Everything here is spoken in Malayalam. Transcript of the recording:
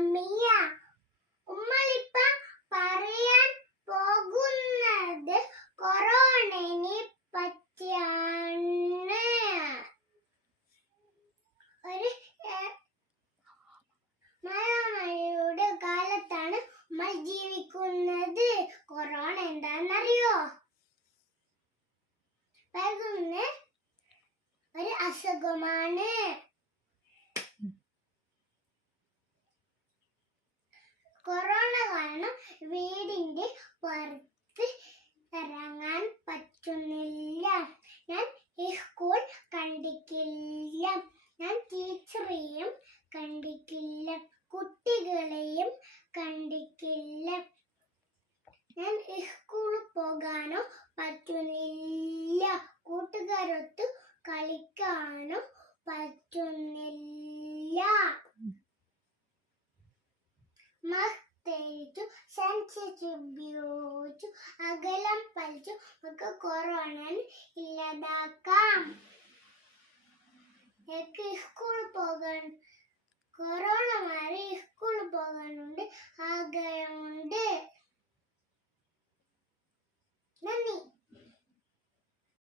മമ്മിയ. ഉമ്മളിപ്പ പറയാൻ പോകുന്നത് കൊറോണയെ പറ്റിയാണ്. ഒരു മഴയുടെ കാലത്താണ് നമ്മൾ ജീവിക്കുന്നത്. കൊറോണ എന്താണെന്നറിയോ? പകരുന്ന ഒരു അസുഖമാണ്. കൊറോണ കാരണം വീടിന്റെ പുറത്ത് ഇറങ്ങാൻ പറ്റുന്നില്ല. ഞാൻ സ്കൂൾ കണ്ടിട്ടില്ല. ഞാൻ ടീച്ചറെയും കണ്ടിട്ടില്ല. കുട്ടികളെയും കണ്ടിട്ടില്ല. ഞാൻ സ്കൂളിൽ പോകാനോ പറ്റുന്നില്ല. കൂട്ടുകാരൊത്ത് കളിക്കാനോ പറ്റുന്നില്ല. Must take sensitive